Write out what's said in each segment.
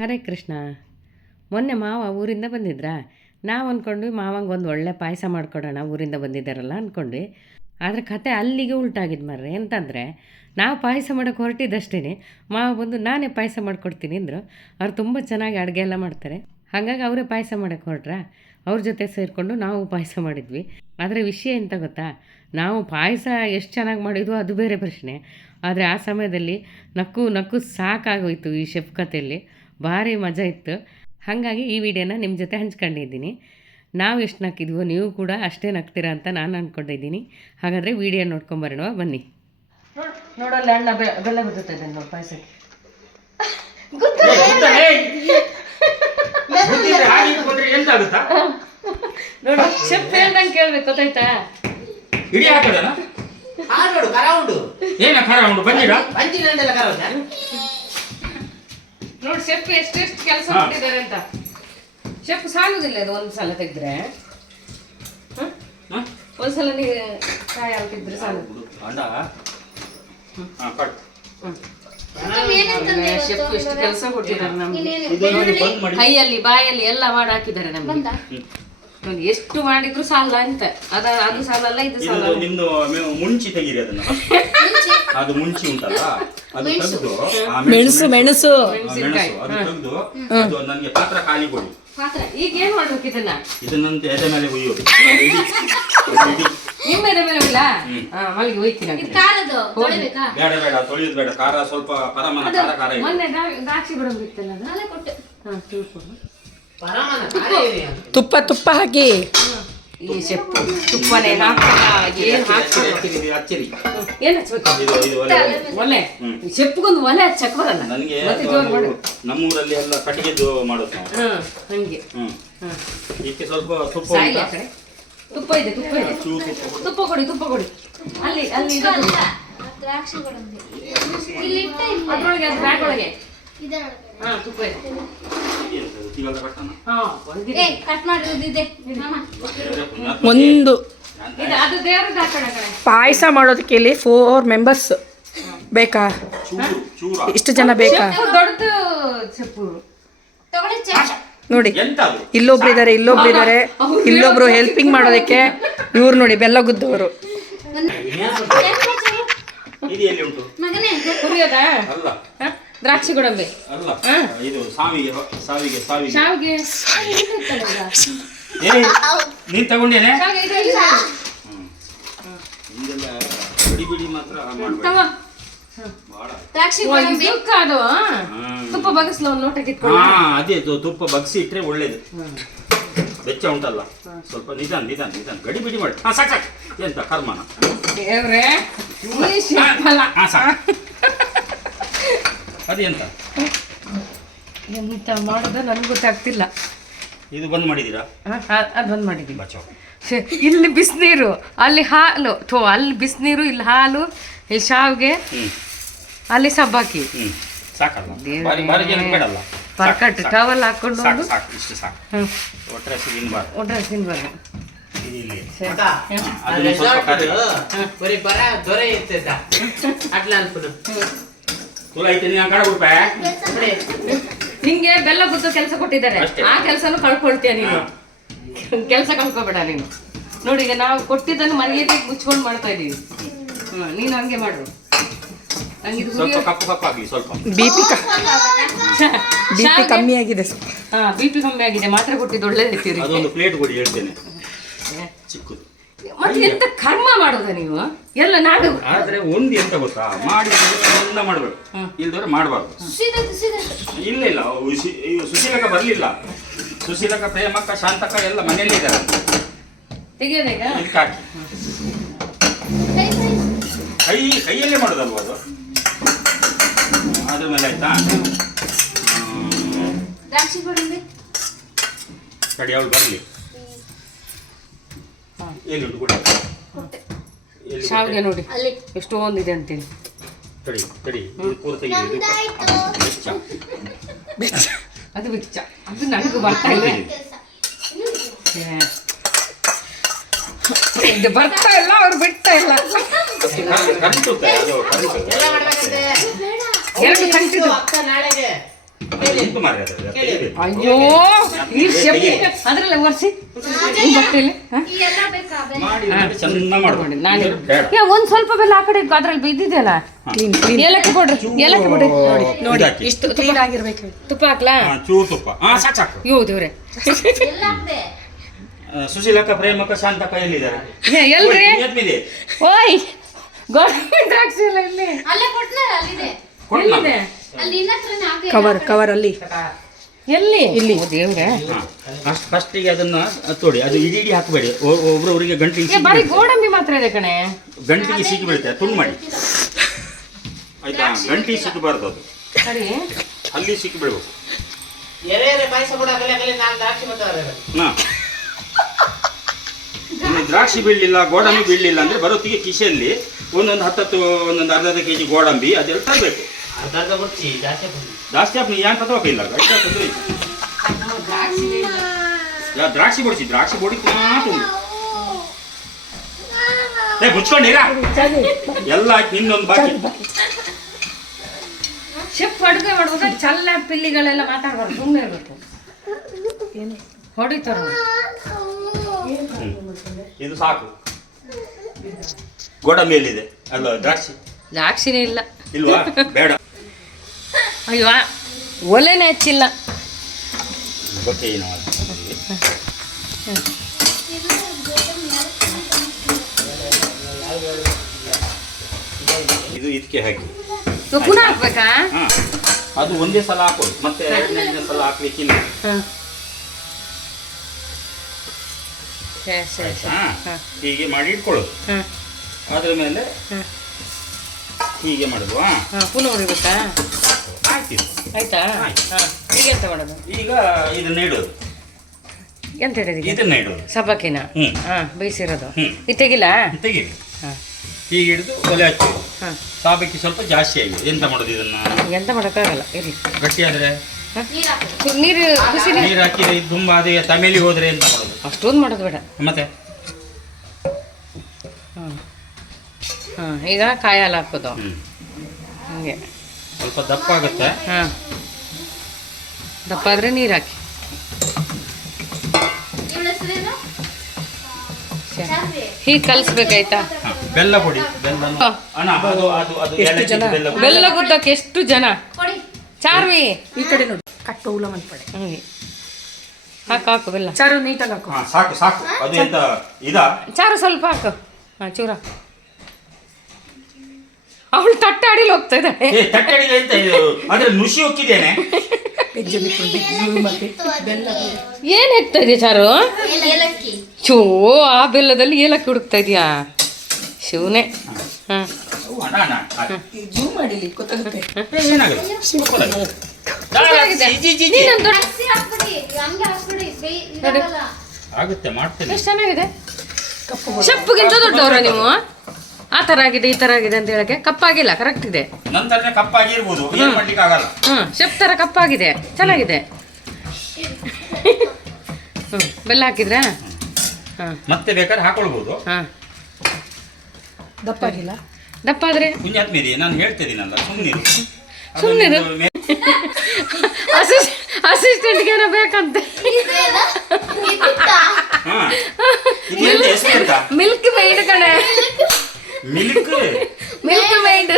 ಹರೇ ಕೃಷ್ಣ. ಮೊನ್ನೆ ಮಾವ ಊರಿಂದ ಬಂದಿದ್ರಾ? ನಾವು ಅಂದ್ಕೊಂಡು ಮಾವಂಗೆ ಒಂದು ಒಳ್ಳೆ ಪಾಯಸ ಮಾಡಿಕೊಡೋಣ, ಊರಿಂದ ಬಂದಿದ್ದಾರಲ್ಲ ಅಂದ್ಕೊಂಡು. ಆದರೆ ಕತೆ ಅಲ್ಲಿಗೆ ಉಲ್ಟಾಗಿದ್ದು ಮರ್ರೆ. ಎಂತಂದರೆ ನಾವು ಪಾಯಸ ಮಾಡೋಕ್ಕೆ ಹೊರಟಿದ್ದಷ್ಟೇ ಮಾವ ಬಂದು ನಾನೇ ಪಾಯಸ ಮಾಡಿಕೊಡ್ತೀನಿ ಅಂದರು. ಅವ್ರು ತುಂಬ ಚೆನ್ನಾಗಿ ಅಡುಗೆ ಎಲ್ಲ ಮಾಡ್ತಾರೆ. ಹಾಗಾಗಿ ಅವರೇ ಪಾಯಸ ಮಾಡೋಕ್ಕೆ ಹೊರಟ್ರಾ. ಅವ್ರ ಜೊತೆ ಸೇರಿಕೊಂಡು ನಾವು ಪಾಯಸ ಮಾಡಿದ್ವಿ. ಆದರೆ ವಿಷಯ ಎಂತ ಗೊತ್ತಾ, ನಾವು ಪಾಯಸ ಎಷ್ಟು ಚೆನ್ನಾಗಿ ಮಾಡಿದ್ವು ಅದು ಬೇರೆ ಪ್ರಶ್ನೆ. ಆದರೆ ಆ ಸಮಯದಲ್ಲಿ ನಕ್ಕು ನಕ್ಕು ಸಾಕಾಗೋಯ್ತು. ಈ ಶೆಫ್ ಕಥೆಯಲ್ಲಿ ಭಾರಿ ಮಜಾ ಇತ್ತು. ಹಾಗಾಗಿ ಈ ವಿಡಿಯೋನ ನಿಮ್ಮ ಜೊತೆ ಹಂಚ್ಕೊಂಡಿದ್ದೀನಿ. ನಾವು ಎಷ್ಟು ನಕ್ಕಿದ್ವೋ ನೀವು ಕೂಡ ಅಷ್ಟೇ ನಗ್ತೀರಾ ಅಂತ ನಾನು ಅಂದ್ಕೊಂಡಿದ್ದೀನಿ. ಹಾಗಾದರೆ ವಿಡಿಯೋ ನೋಡ್ಕೊಂಬರೋಣ ಬನ್ನಿ. ನೋಡಲ್ಲ ಅಣ್ಣ ಬೆಲ್ಲ ಗೊತ್ತಿದೆ ನೋಡಿ ಪಾಯಸಕ್ಕೆ. ನೋಡು ಶೆಫ್ ಹೇಳ್ದಂಗೆ ಕೇಳ್ಬೇಕು, ಗೊತ್ತಾಯ್ತಾ? ಇಡೀ ಹಾಕದನ ಹಾಡು ಕರ ಉಂಡು ಏನ ಖರ ಉಂಡು ಬಂದಿರಾ ಬಂದಿನಂದೆಲ್ಲ ಕರ ಉಂಡ ನೋಡಿ ಶೆಫ್ ಎಷ್ಟೆಷ್ಟು ಕೆಲಸ ಮಾಡಿದ್ದಾರೆ ಅಂತ. ಶೆಫ್ ಸಾಲುದಿಲ್ಲ ಇದು ಒಂದು ಸಲ ತೆಗೆದ್ರೆ. ಒಂದ್ಸಲ ನೀವು ಕಾಯಿ ಹಾಕಿದ್ರೆ ಸಾಲು. ಶೆಫ್ ಎಷ್ಟು ಕೆಲಸ ಕೊಟ್ಟಿದ್ದಾರೆ ನಮ್ಗೆ. ಕೈಯಲ್ಲಿ ಬಾಯಲ್ಲಿ ಎಲ್ಲ ಮಾಡಿ ಹಾಕಿದ್ದಾರೆ ನಮ್ಗೆ. ನೋಡಿ ಎಷ್ಟು ಮಾಡಿದ್ರು ಸಾಲ ಅಂತ. ಅದು ಸಾಲಲ್ಲ, ಇದು ಸಾಲ. ನಿಮ್ದು ಮುಂಚಿ ತೆಗೀರಿ ಅದನ್ನ. ಅದು ಮುಂಚಿ ಉಂಟಲ್ಲ ಅದು ತೆಗೆದು ಮೆಣಸು ಮೆಣಸು ಅದು ತೆಗೆದು ಅದು ನನಗೆ ಪಾತ್ರ ಖಾಲಿ ಕೊಡಿ. ಪಾತ್ರ ಈಗ ಏನ್ ಮಾಡ್ಬೇಕು ಇದನ್ನ? ಇದನ್ನಂತೆ ಎದೆ ಮೇಲೆ ಒಯ್ಯೋದು. ನಿಮ್ಮ ಎದೆ ಮೇಲೆ ಇಲ್ಲ ಮಲ್ಲಿಗೆ ಒಯ್ತೀನಿ. ಬೇಡ ಬೇಡ ತೊಳೆಯೋದು ಬೇಡ. ಖಾರ ಸ್ವಲ್ಪ ಪರಮನ ಖಾರ ಖಾರ ಇದೆ. ಮೊನ್ನೆ ದ್ರಾಕ್ಷಿ ಬಿಡೋದಿತ್ತಲ್ಲ ತುಪ್ಪ ತುಪ್ಪ ಹಾಕಿ ಈ ಶೆಪ್ಪು ತುಪ್ಪನೇ ಹಾಕಿ ಏನು ಹಾಕ್ತಾರೆ ಅಚ್ಚರಿ ಏನು ಹಚ್ಬೇಕು ಒಲೆ. ಶೆಪ್ಗೊಂದು ಒಲೆ ಹಚ್ಚಕ್ ಬರಲ್ಲ ನನಗೆ. ನಮ್ಮೂರಲ್ಲಿ ಎಲ್ಲ ಕಟ್ಟಿಗೆದ್ದು ಮಾಡೋದು ನಾವು. ಹಂಗೆ ಇದಕ್ಕೆ ಸ್ವಲ್ಪ ತುಪ್ಪ ತುಪ್ಪ ಇದೆ ತುಪ್ಪ ಕೊಡಿ ಅಲ್ಲಿ ಅಲ್ಲಿ ಅದ್ರೊಳಗೆ ಅದು ಬ್ಯಾಗ್ ಒಳಗೆ ತುಪ್ಪ ಇದೆ. ಒಂದು ಅದು ದೇವ್ರದ್ದು ಹಾಕೋಣ ಕಣೆ. ಪಾಯಸ ಮಾಡೋದಕ್ಕೆ ಇಲ್ಲಿ 4 ಮೆಂಬರ್ಸ್ ಬೇಕಾ? ಇಷ್ಟು ಜನ ಬೇಕಾ? ದೊಡ್ಡದು ಚಪ್ಪು ನೋಡಿ, ಇಲ್ಲೊಬ್ರು ಇದ್ದಾರೆ ಇಲ್ಲೊಬ್ರು ಹೆಲ್ಪಿಂಗ್ ಮಾಡೋದಕ್ಕೆ. ಇವ್ರು ನೋಡಿ ಬೆಲ್ಲ ಗುದ್ದವರು. ಇದು ಎಲ್ಲಿ ಉಂಟು? ಕುರಿಯೋದಾ? ಅಲ್ಲ ದ್ರಾಕ್ಷಿ ಗೋಡಂಬಿ ಅಲ್ಲ, ಇದು ಸಾವಿಗೆ ಸಾವಿಗೆ ಸಾವಿಗೆ ಶಾವಿಗೆ ನೀನ್ ತಗೊಂಡೇನೆ. ಇದೆಲ್ಲ ಬಿಡಿ ಬಿಡಿ ಮಾತ್ರ ಅದು ತುಪ್ಪ ಬಗಸ್ಲ ಒಂದು ಲೋಟಕ್ಕೆ ಇಟ್ಕೊಂಡು. ಅದೇ ತುಪ್ಪ ಬಗ್ಸಿ ಇಟ್ರೆ ಒಳ್ಳೇದು. ಬೆಚ್ಚ ಉಂಟಲ್ಲ ಸ್ವಲ್ಪ ನಿಧಾನ ನಿಧಾನ ನಿಧಾನ ಗಡಿ ಬಿಡಿ ಮಾಡಿ. ಸಾಕು ಸಾಕು ಎಂತ ಕರ್ಮನ ದೇವ್ರೆ. ಅದೆಂತ ಎಂತ ಮಾಡೋದು ನನಗೆ ಗೊತ್ತಾಗ್ತಿಲ್ಲ. ಇದು ಬಂದ್ ಮಾಡಿದ್ದೀರಾ? ಅದು ಬಂದ್ ಮಾಡಿದ್ದೀವಿ. ಇಲ್ಲಿ ಬಿಸಿನೀರು ಅಲ್ಲಿ ಹಾಲು, ಅಲ್ಲಿ ಬಿಸಿನೀರು ಇಲ್ಲಿ ಹಾಲು, ಇಲ್ಲಿ ಶಾವಿಗೆ, ಅಲ್ಲಿ ಸಬ್ಬಾಕಿ. ಸಾಕಲ್ಲ ಬಾರಿ ಜನ ಬೇಡಲ್ಲ. ಪರ್ಕಟ್ ಟವಲ್ ಹಾಕೊಂಡು ಸಾಕು ಇಷ್ಟು ಸಾಕು. ಒಟ್ರೆ ತಿನ್ಬಾರ್ದು. ದೊರೆ ಇರ್ತದ ಅಟ್ಲ ಅನ್ಕೊಂಡು ನಿಂಗೆ ಬೆಲ್ಲ ಗುದ್ದು ಕೆಲಸ ಕೊಟ್ಟಿದ್ದಾರೆ. ಆ ಕೆಲಸನೂ ಕಳ್ಕೊಳ್ತೀಯ ನೀನು. ಕೆಲಸ ಕಳ್ಕೊಬೇಡ ನೀನು. ನೋಡಿ ಈಗ ನಾವು ಕೊಟ್ಟಿದ್ದನ್ನು ಮನೆಗೆ ಮುಚ್ಕೊಂಡು ಮಾಡ್ತಾ ಇದೀವಿ. ನೀನು ಹಂಗೆ ಮಾಡು. ಬಿಪಿ ಕಮ್ಮಿ ಆಗಿದೆ. ಬಿಪಿ ಕಮ್ಮಿ ಆಗಿದೆ. ಮಾತ್ರೆ ಕೊಟ್ಟಿದ್ದು ಒಳ್ಳೇದಿರ್ತೀರಿ. ಪ್ಲೇಟ್ ಕೊಡಿ ಹೇಳ್ತೇನೆ ಚಿಕ್ಕದು. ಮತ್ತೆ ಎಂತ ಕರ್ಮ ಮಾಡೋದ ನೀವು ಎಲ್ಲ ನಾಡು. ಆದ್ರೆ ಒಂದು ಎಂತ ಗೊತ್ತಾ, ಮಾಡಿ ಮಾಡ್ಬೇಕು, ಇಲ್ದವ್ರೆ ಮಾಡಬಾರ್ದು. ಇಲ್ಲ ಇಲ್ಲ ಸುಶೀಲಕ ಬರ್ಲಿಲ್ಲ. ಸುಶೀಲಕ, ಪ್ರೇಮಕ್ಕ, ಶಾಂತಕ್ಕ ಎಲ್ಲ ಮನೆಯಲ್ಲೇ ಇದ್ದಾರೆ. ತೆಗಿಯೋದೇಗ ಕೈಯಲ್ಲೇ ಮಾಡೋದಲ್ವ ಅದು. ಅದ್ರ ಮೇಲೆ ಆಯ್ತಾ ಕಡಿ ಅವಳು ಬರ್ಲಿ. ಎಲ್ಲಿ ಉಂಟು ಕೂಡ ಶಾವಿಗೆ ನೋಡಿ ಎಷ್ಟೊಂದಿದೆ ಅಂತೇಳಿ. ತಡಿ ತಡಿ ಪೂರ ತೆಗೆದು ಅದು ಬಿಚ್ಚ ಅದು ನನಗೂ ಬರ್ತಾ ಇಲ್ಲ. ಇದು ಬರ್ತಾ ಇಲ್ಲ, ಅವ್ರು ಬಿಡ್ತಾ ಇಲ್ಲ. ಎಲ್ಲ ಮಾಡ್ಬೇಕಂತೆ. ಎರಡು ಕಂಟಿದ್ದು ಅಕ್ಕ ನಾಳೆಗೆ ಎಂಟು ಮಾರ್ರೆ ಅದು ತೆಗಿಬೇಕು. ಅಯ್ಯೋ ಈ ಶೆಪ್ ಅದ್ರಲ್ಲ ಒರ್ಸಿ ಬಟ್ಟೆಲಿ ಮಾಡಿ ಚೆನ್ನಾಗಿ ಮಾಡ್ಕೊಂಡು ನಾನು ಬೇಡ ಒಂದ್ ಸ್ವಲ್ಪ ಬೆಲ್ಲ ಆ ಕಡೆ ಅದ್ರಲ್ಲಿ ಬಿದ್ದಿದೆಯಲ್ಲ ಏಲಕ್ಕಿ ಕೊಡ್ರಿ ಏಲಕ್ಕಿ ಕೊಡ್ರಿ ನೋಡಿ ಇದಾಕಿ. ಇಷ್ಟು ಕ್ಲೀನ್ ಆಗಿರ್ಬೇಕು. ತುಪ್ಪ ಹಾಕ್ಲಾ ಚೂರು ತುಪ್ಪ ಸಾಕು ಸಾಕು. ಇವು ದೇವ್ರೆ ಸುಶೀಲಕ್ಕ ಪ್ರೇಮಕ್ಕ ಶಾಂತಕ್ಕ ಎಲ್ಲಿದ್ದಾರೆ ಎಲ್ರಿ ಎದ್ಮಿದೆ ಓಯ್ ಗೋಡಂಬಿ ದ್ರಾಕ್ಷಿ ಎಲ್ಲ ಇಲ್ಲಿ ಅಲ್ಲೇ ಕೊಟ್ನಲ್ಲ ಅಲ್ಲಿದೆ ಎಲ್ಲಿದೆ ಅಲ್ಲಿ ನಿನ್ನ ಹತ್ರನೇ ಹಾಗೆ ಕವರ್ ಅಲ್ಲಿ ಎಲ್ಲಿ ಇಲ್ಲಿ ದೇವ್ರೆ ಫಸ್ಟಿಗೆ ಅದನ್ನ ತೋಡಿ ಅದು ಇಡೀ ಇಡೀ ಹಾಕಬೇಡಿ ಒಬ್ರೊಬ್ರಿಗೆ ಗಂಟಿಗೆ ಬರೀ ಗೋಡಂಬಿ ಮಾತ್ರ ಇದೆ ಕಣೆ ಗಂಟಿಗೆ ಸಿಕ್ಕಿ ಬೀಳುತ್ತೆ ತುಂಡು ಮಾಡಿ ಆಯ್ತಾ ಗಂಟಿಗೆ ಸಿಕ್ಕಬಾರ್ದು ಅದು ಸರಿ ಅಲ್ಲಿ ಸಿಕ್ಕಿ ಬೀಳ್ಬೇಕು ಎರೆ ಪಾಯಸ ಕೂಡ ಆಗಲೇ ಆಗಲೇ ನಾನು ದ್ರಾಕ್ಷಿ ಮತ್ತೆ ಹಾ ಇನ್ನು ದ್ರಾಕ್ಷಿ ಬೀಳಲಿಲ್ಲ ಗೋಡಂಬಿ ಬೀಳಲಿಲ್ಲ ಅಂದ್ರೆ ಬರೋತ್ತಿಗೆ ಕಿಶೆಯಲ್ಲಿ ಒಂದೊಂದು 10 ಒಂದೊಂದು ಅರ್ಧ ಕೆಜಿ ಗೋಡಂಬಿ ಅದೆಲ್ಲ ತರಬೇಕು ಅರ್ಧ ಕೊಡ್ತಿ ಜಾಸ್ತಿ ಕೊಡ್ತಿ ಜಾಸ್ತಿ ಆಪ್ ಯಾನ್ ತಗೋಕಿಲ್ಲ ತೊಂದರೆ ದ್ರಾಕ್ಷಿ ಬಡಿಸಿ ದ್ರಾಕ್ಷಿ ಬೊಡಿ ಮಾತು ಮುಚ್ಕೊಂಡಿರಾ ಎಲ್ಲ ಹಾಕಿ ಇನ್ನೊಂದು ಬಾಕಿ ಶೆಫ್ ಅಡುಗೆ ಮಾಡುವಾಗ ಚಲ್ಲ ಪಿಲ್ಲಿಗಳೆಲ್ಲ ಮಾತಾಡ್ಬಾರ್ದು ಸುಮ್ಮನೆ ಇರಬೇಕು ಹೊಡಿತಾರ ಇದು ಸಾಕು ಗೋಡಂಬಿ ಎಲ್ಲಿದೆ ಅಲ್ಲ ದ್ರಾಕ್ಷಿ ದ್ರಾಕ್ಷಿನೇ ಇಲ್ಲ ಇಲ್ವಾ ಬೇಡ ಅಯ್ಯೋ ಒಲೆನೇ ಹಚ್ಚಿಲ್ಲ ಗೊತ್ತೇನು ಇದು ಇದಕ್ಕೆ ಹಾಕಿ ಇವಾಗ ಪುನಃ ಹಾಕ್ಬೇಕಾ ಹಾ ಅದು ಒಂದೇ ಸಲ ಹಾಕೋದು ಮತ್ತೆ ಎರಡನೇ ಸಲ ಹಾಕ್ಲಿಕ್ಕಿಲ್ಲ ಸರಿ ಸರಿ ಹಾ ಹಾ. ಹೀಗೆ ಮಾಡಿ ಇಟ್ಕೊಳ್ಳೋದು ಹಾಂ ಅದ್ರ ಮೇಲೆ ಹಾಂ ಹೀಗೆ ಮಾಡುದು ಹಾಂ ಪುನಃ ಹೊಡಿಬೇಕಾ ಆಯ್ತು ಆಯ್ತಾ ಆಯ್ತು. ಹಾಂ ಈಗ ಎಂತ ಮಾಡೋದು ಈಗ ಇದನ್ನ ಇಡೋದು ಎಂತ ಹೇಳಿದೀಗ ಇದನ್ನ ಇಡೋದು ಸಬ್ಬಕ್ಕಿನ ಹ್ಮ್. ಹಾಂ ಬೇಯಿಸಿರೋದು ಹ್ಮ್. ಇದು ತೆಗಿಲ್ಲ ತೆಗೀರಿ ಹಾಂ ಹೀಗೆ ಹಿಡಿದು ಒಲೆ ಹಚ್ಚೋದು ಹಾಂ ಸಾಬಕ್ಕಿ ಸ್ವಲ್ಪ ಜಾಸ್ತಿ ಆಗಿದೆ ಎಂತ ಮಾಡೋದು ಇದನ್ನ ಎಂತ ಮಾಡೋಕ್ಕಾಗಲ್ಲ ಇರಲಿ ಗಟ್ಟಿ ಆದ್ರೆ ನೀರು ಬಿಸಿ ನೀರು ನೀರು ಹಾಕಿದ್ರೆ ಇದು ತುಂಬ ಅದೇ ತಮೇಲಿ ಹೋದ್ರೆ ಎಂತ ಮಾಡೋದು ಅಷ್ಟೊಂದು ಮಾಡೋದು ಬೇಡ ಮತ್ತೆ ಹಾಂ ಹಾಂ ಈಗ ಕಾಯಿ ಹಾಲು ಹಾಕೋದು ಹ್ಮ್ ಹಂಗೆ ಸ್ವಲ್ಪ ದಪ್ಪ ಆಗುತ್ತೆ ಹಾಂ ದಪ್ಪ ಆದರೆ ನೀರು ಹಾಕಿ ಇವಳ ಹೆಸರೇನು ಹೀಗೆ ಕಲಿಸ್ಬೇಕಾಯ್ತಾ ಹಾ, ಬೆಲ್ಲ ಪುಡಿ ಬೆಲ್ಲ ಅಣ್ಣ ಅದು ಅದು ಅದು ಏಲಕ್ಕಿ ಬೆಲ್ಲ ಪುಡಿ. ಬೆಲ್ಲ ಗುದ್ದಕ್ಕೆ ಎಷ್ಟು ಜನ ಕೊಡಿ ಚಾರ್ವಿ ಈ ಕಡೆ ನೋಡಿ ಕಟ್ಟು ಉಳ ಮನ್ಪಡೆ ಹಂಗೆ ಹಾಕು ಹಾಕು ಬೆಲ್ಲ ಚಾರು ನೀಟಾಗಿ ಹಾಕು. ಹಾ ಸಾಕು ಸಾಕು ಅದು ಎಂತ ಇದಾ ಚಾರು ಸ್ವಲ್ಪ ಹಾಕು ಹಾಂ ಚೂರ ಅವಳು ತಟ್ಟೆ ಅಡಿಲಿ ಹೋಗ್ತಾ ಇದ್ದಾಳೆ ಏ ತಟ್ಟೆಡಿಗೆ ಎಂತ ಇದು ಅದ್ರ ನುಸಿ ಹೋಗಿದ್ದೇನೆ ಹೆಜ್ಜೆ ಬಿಟ್ಕೊಂಡು ಬಿದ್ದು ಮತ್ತೆ ಬೆಲ್ಲ ಏನು ಹಾಕ್ತಾ ಇದೆಯಾ ಚಾರು ಏಲಕ್ಕಿ ಚೋ ಆ ಬೆಲ್ಲದಲ್ಲಿ ಏಲಕ್ಕಿ ಹುಡುಕ್ತಾ ಇದೆಯಾ ಶಿವನೇ ಹಾಂ ಅಣ್ಣ ಅಣ್ಣ ಜೂಮ್ ಮಾಡಿಲಿ ಗೊತ್ತಾಗುತ್ತೆ. ಏನಾಗಲ್ಲ ನೀನೊಂದು ದೊಡ್ಡ ಹಸಿ ಹಾಕ್ಬಿಡಿ ಹಂಗೆ ಹಾಕ್ಬಿಡಿ ಇದಾಗಲ್ಲ ಆಗುತ್ತೆ ಮಾಡ್ತೇನೆ ಎಷ್ಟು ಚೆನ್ನಾಗಿದೆ ಶೆಫ್ಗಿಂತ ದೊಡ್ಡವರ ನೀವು ಆ ಥರ ಆಗಿದೆ ಈ ಥರ ಆಗಿದೆ ಅಂತ ಹೇಳಕ್ಕೆ ಕಪ್ಪಾಗಿಲ್ಲ ಕರೆಕ್ಟ್ ಇದೆ ನಂತರನೇ ಕಪ್ಪಾಗಿರ್ಬೋದು ಏನ್ ಮಾಡ್ಲಿಕ್ಕೆ ಆಗಲ್ಲ ಹಾಂ ಶೆಫ್ ಥರ ಕಪ್ಪಾಗಿದೆ ಚೆನ್ನಾಗಿದೆ ಹ್ಞೂ ಬೆಲ್ಲ ಹಾಕಿದ್ರಾ ಹಾಂ ಮತ್ತೆ ಬೇಕಾದ್ರೆ ಹಾಕೊಳ್ಬೋದು ಹಾಂ ದಪ್ಪ ಆಗಿಲ್ಲ. ದಪ್ಪ ಆದರೆ ಕುಂಜಾತ್ಮೀರಿ ನಾನು ಹೇಳ್ತಿದ್ದೀನಲ್ಲ ಸುಮ್ಮನಿರು ಸುಮ್ನಿರು. ಅಸಿಸ್ಟೆಂಟ್ಗೆ ಏನೋ ಬೇಕಂತೆ ಹಾ ಇದೆಂತ ಹೆಸರು ಎಂತ ಮಿಲ್ಕ್ ಮೇಡ್ ಕಣೆ ಮಿಲ್ಕ್ ಮಿಲ್ಕ್ ಮೇಡ್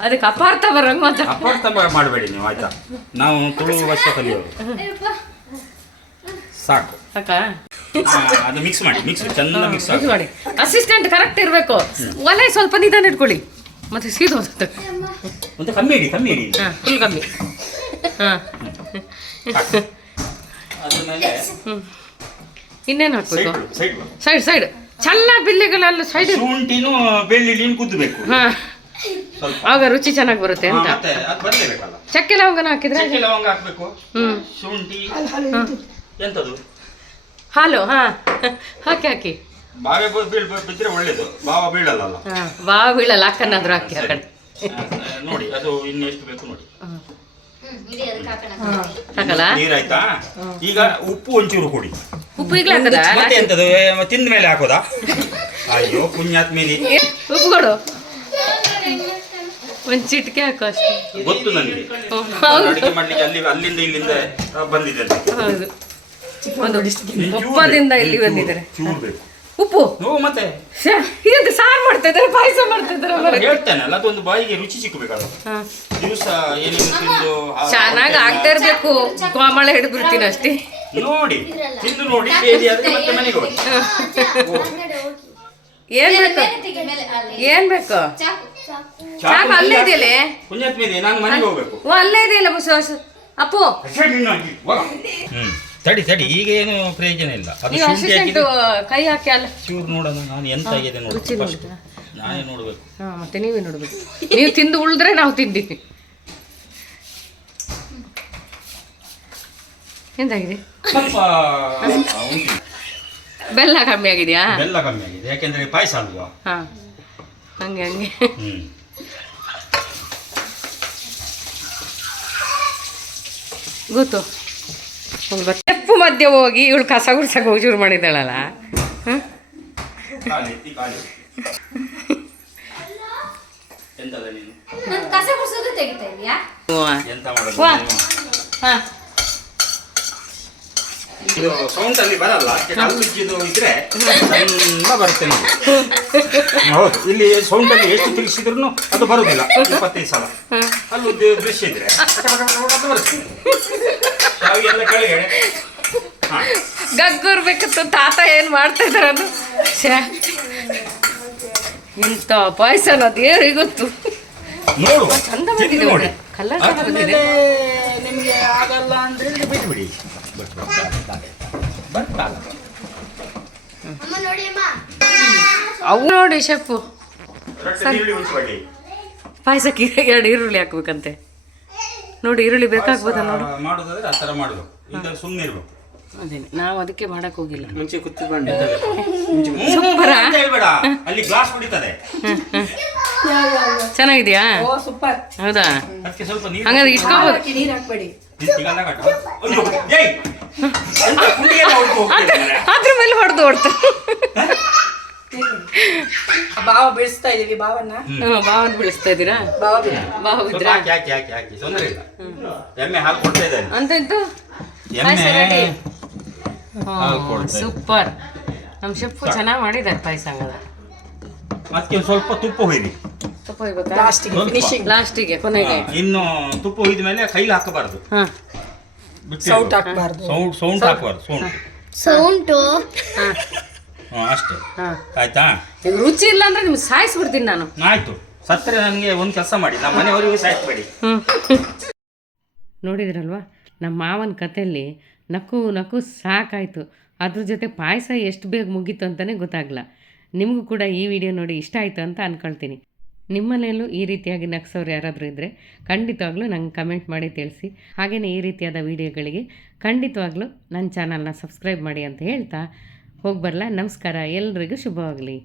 ಅದಕ್ಕೆ ಅಪಾರ್ಥ ಬರಂಗ್ ಮಾತ್ರ ಅಪಾರ್ಥ ಮಾಡಬೇಡಿ ನೀವು ಆಯ್ತಾ ನಾವು ತುಳು ವರ್ಷ ಕಲಿಯೋರು ಸಾಕು ಅಕ್ಕ ಅದು ಮಿಕ್ಸ್ ಮಾಡಿ ಮಿಕ್ಸ್ ಚಂದ ಮಿಕ್ಸ್ ಇದು ಮಾಡಿ ಅಸಿಸ್ಟೆಂಟ್ ಕರೆಕ್ಟ್ ಇರಬೇಕು ಒಲೆ ಸ್ವಲ್ಪ ನಿಧಾನ ಇಟ್ಕೊಳ್ಳಿ ಮತ್ತೆ ಸೀದೋದು ಮತ್ತೆ ಕಮ್ಮಿ ಇಡಿ ಕಮ್ಮಿ ಇಡಿ ಹಾಂ ಫುಲ್ ಕಮ್ಮಿ ಹಾಂ ಅದ್ರ ಮೇಲೆ ಹ್ಞೂ ಇನ್ನೇನು ಹಾಕ್ಬೇಕು ಸೈಡ್ ಸೈಡ್ ಸೈಡ್ ಚಲ್ಲ ಬಿಲ್ಲಿಗಳೆಲ್ಲ ಸೈಡ್ ಶುಂಠಿನೂ ಬೆಳ್ಳುಳ್ಳಿನೂ ಕುದ್ದಬೇಕು ಹಾಂ ಸ್ವಲ್ಪ ಆಗ ರುಚಿ ಚೆನ್ನಾಗಿ ಬರುತ್ತೆ ಹಾ, ಅಂತ ಮತ್ತೆ ಅದು ಬರ್ಲೇಬೇಕಲ್ಲ ಚಕ್ಕೆ ಲವಂಗನ ಹಾಕಿದ್ರೆ ಚಕ್ಕೆ ಲವಂಗ ಹಾಕ್ಬೇಕು ಹ್ಞೂ ಶುಂಠಿ ಎಂತದು ಹಾಲು ಹಾಂ ಹಾಕಿ ಹಾಕಿ ಬಾವೆ ಬಿದ್ರೆ ಒಳ್ಳೇದು ಬಾವ ಬೀಳಲ್ಲ ಹಾಂ ಬಾ ಬೀಳಲ್ಲ ಅಕ್ಕನಾದ್ರು ಹಾಕಿ ಆ ಕಡೆ ನೋಡಿ ಅದು ಇನ್ನು ಎಷ್ಟು ಬೇಕು ನೋಡಿ ಇಡಿ ಅದಕ್ಕೆ ಹಾಕೋಣ ಹಾಕಲ್ಲ ನೀರಾಯ್ತಾ ಈಗ ಉಪ್ಪು ಒಂಚೂರು ಕೊಡಿ ಉಪ್ಪು ಈಗಲೇ ಹಾಕದ ಮತ್ತೆ ಎಂತದು ತಿಂದ ಮೇಲೆ ಹಾಕೋದಾ ಅಯ್ಯೋ ಪುಣ್ಯಾತ್ಮೇಲಿ ಉಪ್ಪು ಕೊಡು ಒಂದು ಚಿಟಿಕೆ ಹಾಕೋ ಅಷ್ಟೇ. ಗೊತ್ತು ನನಗೆ ಅಡಿಗೆ ಮಾಡ್ಲಿಕ್ಕೆ ಅಲ್ಲಿಂದ ಇಲ್ಲಿಂದ ಬಂದಿದೆ ಹೌದು, ಒಂದು ಉಪ್ಪದಿಂದ ಇಲ್ಲಿ ಬಂದಿದ್ದಾರೆ. ಚೂರು ಬೇಕು. ಉಪ್ಪು ಮತ್ತೆ ಇದು ಸಾರು ಮಾಡ್ತಾ ಇದ್ದಾರೆ, ಪಾಯಸ ಮಾಡ್ತಾ ಇದ್ದಾರೆ. ಹೇಳ್ತೇನಲ್ಲ, ಅದೊಂದು ಬಾಯಿಗೆ ರುಚಿ ಸಿಕ್ಕಬೇಕಲ್ಲ. ದಿವಸ ಏನೇನು ತಿಂದು ಚೆನ್ನಾಗಿ ಆಗ್ತಾ ಇರ್ಬೇಕು. ಕೋಮಳ ಹಿಡಿದು ಬಿಡ್ತೀನಿ ಅಷ್ಟೇ. ನೋಡಿ ತಿಂದು ನೋಡಿ ಬೇದಿ ಆದ್ರೆ ಮತ್ತೆ ಮನೆಗೆ ಹೋಗಿ. ಏನ್ ಬೇಕು? ಏನ್ ಬೇಕು? ಚಾಕು ಅಲ್ಲೇ ಇದೆಯಲ್ಲ. ಪುಣ್ಯಾತ್ಮೇಲೆ ನಾನು ಮನೆಗೆ ಹೋಗ್ಬೇಕು. ಓ ಅಲ್ಲೇ ಇದೆಯಲ್ಲ ಅಪ್ಪು. ತಡಿ ಈಗ ಏನು ಪ್ರಯೋಜನ ಇಲ್ಲ. ಅದು ನೀವು ಶುಂಠಿ ಅಸಿಸ್ಟೆಂಟ್ ಹಾಕಿದ್ರೆ ಕೈ ಹಾಕಿ ಅಲ್ಲ ಚೂರು ನೋಡೋಣ ನಾನು ಎಂತ ಆಗಿದೆ ನೋಡಿ. ರುಚಿ ನೋಡಿದ್ರಾ? ನಾನೇ ನೋಡ್ಬೇಕು. ಹಾ ಮತ್ತೆ ನೀವೇ ನೋಡ್ಬೇಕು. ನೀವು ತಿಂದು ಉಳಿದ್ರೆ ನಾವು ತಿಂದೀವಿ. ಎಂತಾಗಿದೆ? ಸ್ವಲ್ಪ ಉಂಟು. ಬೆಲ್ಲ ಕಮ್ಮಿ ಆಗಿದೆಯಾ? ಬೆಲ್ಲ ಕಮ್ಮಿ ಆಗಿದೆ, ಯಾಕೆಂದ್ರೆ ಪಾಯಸ ಅಲ್ವಾ. ಹಾ ಹಂಗೆ ಗೊತ್ತು. ತೆಪ್ಪು ಮಧ್ಯೆ ಹೋಗಿ ಇವಳು ಕಸ ಗುಡ್ಸಕ್ಕೆ ಹೋಗಿ ಶುರು ಮಾಡಿದ್ದಾಳಲ್ಲ. ಎಂತದ ನೀನು ನಾನು ಕಸ ಗುಡ್ಸೋದು ತೆಗಿತಾ ಇದೀಯಾ? ಎಂತ ಮಾಡೋದು ಹಾ ಇದು ಸೌಂಡ್ ಅಲ್ಲಿ ಬರಲ್ಲ. ಕಲ್ಲುಜ್ಜಿದು ಇದ್ರೆ ಸಣ್ಣ ಬರುತ್ತೆ ನೋಡಿ. ಹೌದು, ಇಲ್ಲಿ ಸೌಂಡ್ ಅಲ್ಲಿ ಎಷ್ಟು ತಿರುಗಿಸಿದ್ರು ಅದು ಬರುದಿಲ್ಲ. 25 ಸಲ ಅಲ್ಲೂ ದೃಶ್ಯ ಇದ್ರೆ ಅದು ಬರುತ್ತೆ. ಎಲ್ಲ ಕೆಳಗಡೆ ಗಗ್ಗುರ್ಬೇಕತ್ತು. ತಾತ ಏನ್ ಮಾಡ್ತಾ ಇದಾರೆ ಅದು. ಇಂಥ ಪಾಯಸನ ದೇವ್ರಿಗೆ ಗೊತ್ತು. ನೋಡು, ಚಂದ ತಿಂದು ಬಂದಿದೆ ನೋಡಿ. ಕಲರ್ ಚಂದ ಬಂದಿದೆ. ನಿಮಗೆ ಆಗಲ್ಲ ಅಂದ್ರೆ ಬಿಟ್ಬಿಡಿ. ಅಮ್ಮ ನೋಡಿ ಅಮ್ಮ. ಅವು ನೋಡಿ ಶೆಫು ರೊಟ್ಟಿ ಉಂಚು ಪಾಯಸಕ್ಕೆ 2 ಈರುಳ್ಳಿ ಹಾಕ್ಬೇಕಂತೆ. ನೋಡಿ ಈರುಳ್ಳಿ ಬೇಕಾಗ್ಬೋದಾ ನೋಡು. ಮಾಡೋದಾದ್ರೆ ಆ ಥರ ಮಾಡ್ಬೇಕು. ಇಲ್ಲ ಸುಮ್ಮನೆ ಇರ್ಬೇಕು. ಅದೇನೆ ನಾವು ಅದಕ್ಕೆ ಮಾಡಕ್ ಹೋಗಿಲ್ಲ. ಮುಂಚೆ ಕೂತ್ಕೊಂಡು ಹೇಳ್ಬೇಡ, ಅಲ್ಲಿ ಗ್ಲಾಸ್ ಹೊಡಿತದೆ. ಚೆನ್ನಾಗಿದ್ಯಾ? ಓ ಸೂಪರ್. ಹೌದಾ? ಅದಕ್ಕೆ ಸ್ವಲ್ಪ ನೀರು ಹಂಗಾದ್ರೆ ಇಟ್ಕೋಬೋದು. ನೀರು ಹಾಕ್ಬೇಡಿ. ಅದ್ರ ಮೇಲೆ ಹೊಡೆದು ಓಡ್ತಾರೆ. ಬಾವ ಬೆಳೆಸ್ತಾ ಇದೀವಿ ಬಾವನ್ನ. ಬಾವನ್ ಬೆಳೆಸ್ತಾ ಇದ್ದೀರಾ? ಬಾವ ಬಾವ ಇದ್ರ ಹಾಕಿ ತೊಂದರೆ ಇಲ್ಲ. ಎಮ್ಮೆ ಹಾಲು ಕೊಡ್ತಾ ಇದ್ದಾನೆ. ಅಂತ ಇತ್ತು. ಎಮ್ಮೆ ಹಾಲು ಕೊಡ್ತಾ ಇದೆ. ಸೂಪರ್. ನಮ್ಮ ಶೆಫು ಚೆನ್ನಾಗಿ ಮಾಡಿದ್ದಾರೆ ಪಾಯಸ. ಅದಕ್ಕೆ ಒಂದು ಸ್ವಲ್ಪ ತುಪ್ಪ ಹೊಯ್ರಿ. ತುಪ್ಪ ಇರ್ಬೇಕಾ? ಲಾಸ್ಟಿಗೆ ಫಿನಿಶಿಂಗ್. ಲಾಸ್ಟಿಗೆ ಕೊನೆಗೆ. ಇನ್ನು ತುಪ್ಪ ಹೊಯ್ದ ಮೇಲೆ ಕೈಲಿ ಹಾಕಬಾರ್ದು. ಹಾ ಸೌಟ್ ಹಾಕಬಾರ್ದು. ಸೌಂಡ್ ಹಾಕಬಾರ್ದು. ಸೌಂಟು ಅಷ್ಟೇ. ಹಾ ಆಯ್ತಾ? ಈಗ ರುಚಿ ಇಲ್ಲ ಅಂದ್ರೆ ನಿಮ್ಗೆ ಸಾಯಿಸ್ಬಿಡ್ತೀನಿ ನಾನು. ಆಯ್ತು, ಸತ್ತರೆ ನನಗೆ ಒಂದು ಕೆಲಸ ಮಾಡಿ, ನಮ್ಮ ಮನೆಯವರಿಗೂ ಸಾಯಿಸ್ಬೇಡಿ. ನೋಡಿದ್ರಲ್ವಾ ನಮ್ಮ ಮಾವನ ಕಥೆಯಲ್ಲಿ ನಕ್ಕು ಸಾಕಾಯಿತು. ಅದ್ರ ಜೊತೆ ಪಾಯಸ ಎಷ್ಟು ಬೇಗ ಮುಗೀತು ಅಂತಲೇ ಗೊತ್ತಾಗಲ್ಲ. ನಿಮಗೂ ಕೂಡ ಈ ವಿಡಿಯೋ ನೋಡಿ ಇಷ್ಟ ಆಯಿತು ಅಂತ ಅಂದ್ಕೊಳ್ತೀನಿ. ನಿಮ್ಮನೇಲೂ ಈ ರೀತಿಯಾಗಿ ನಗ್ಸೋರು ಯಾರಾದರೂ ಇದ್ದರೆ ಖಂಡಿತವಾಗ್ಲೂ ನಂಗೆ ಕಮೆಂಟ್ ಮಾಡಿ ತಿಳಿಸಿ. ಹಾಗೆಯೇ ಈ ರೀತಿಯಾದ ವಿಡಿಯೋಗಳಿಗೆ ಖಂಡಿತವಾಗ್ಲೂ ನನ್ನ ಚಾನಲ್ನ ಸಬ್ಸ್ಕ್ರೈಬ್ ಮಾಡಿ ಅಂತ ಹೇಳ್ತಾ ಹೋಗಿ ಬರಲ್ಲ. ನಮಸ್ಕಾರ, ಎಲ್ರಿಗೂ ಶುಭವಾಗಲಿ.